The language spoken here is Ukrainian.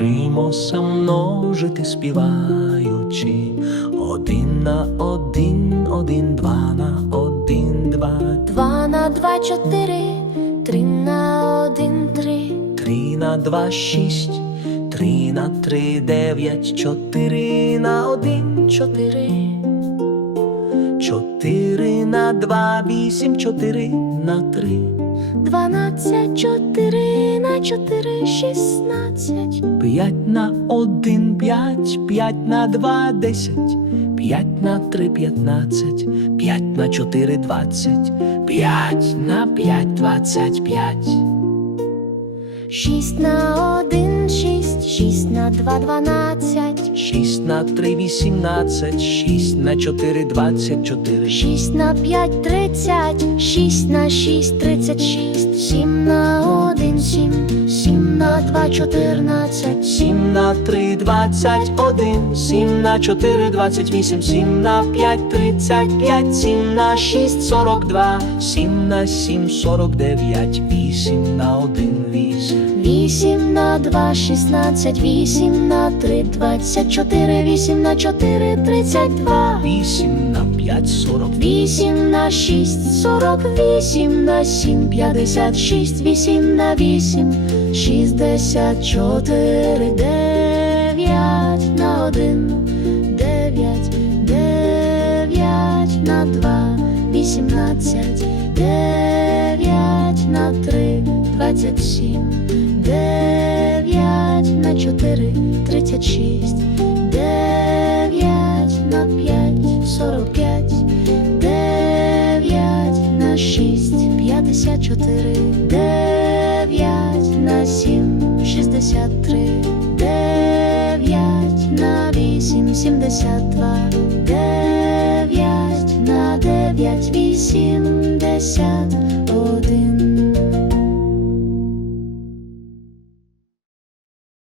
носа множити співаючи. Один на один, один, два на один, два, Два на два чотири, три на один три, три на два, шість, три на три, дев'ять, чотири на один, чотири, чотири на два, вісім, чотири на три. Дванадцять, чотири на чотири, шістнадцять, П'ять на один, п'ять, п'ять на два, десять, п'ять на три, п'ятнадцять, п'ять на чотири, двадцять, п'ять на п'ять, двадцять п'ять, шість на один, на два, дванадцять, шість на три, вісімнадцять, шість на чотири, двадцять чотири, шість на п'ять, тридцять, шість на шість, тридцять шість, сім на один, сім, сім на два, чотирнадцять, сім на три, двадцять один, сім на чотири, двадцять вісім, сім на п'ять, тридцять п'ять, сім на шість, сорок два, сім на сім, сорок дев'ять, вісім на один, вісім. Вісім на два, шістнадцять, вісім на три, двадцять чотири, вісім на чотири, тридцять два. Вісім на п'ять сорок Вісім на шість, сорок вісім на сім, п'ятдесят шість, вісім на вісім, шістдесят чотири, дев'ять на один, дев'ять, дев'ять на два, вісімнадцять, дев'ять на три, двадцять сім, дев'ять на тридцять шість, дев'ять на п'ять, сорок п'ять. Дев'ять на шість, п'ятдесят чотири, дев'ять на сім, шістдесят три, дев'ять на вісім, сімдесят два, дев'ять на дев'ять, вісімдесят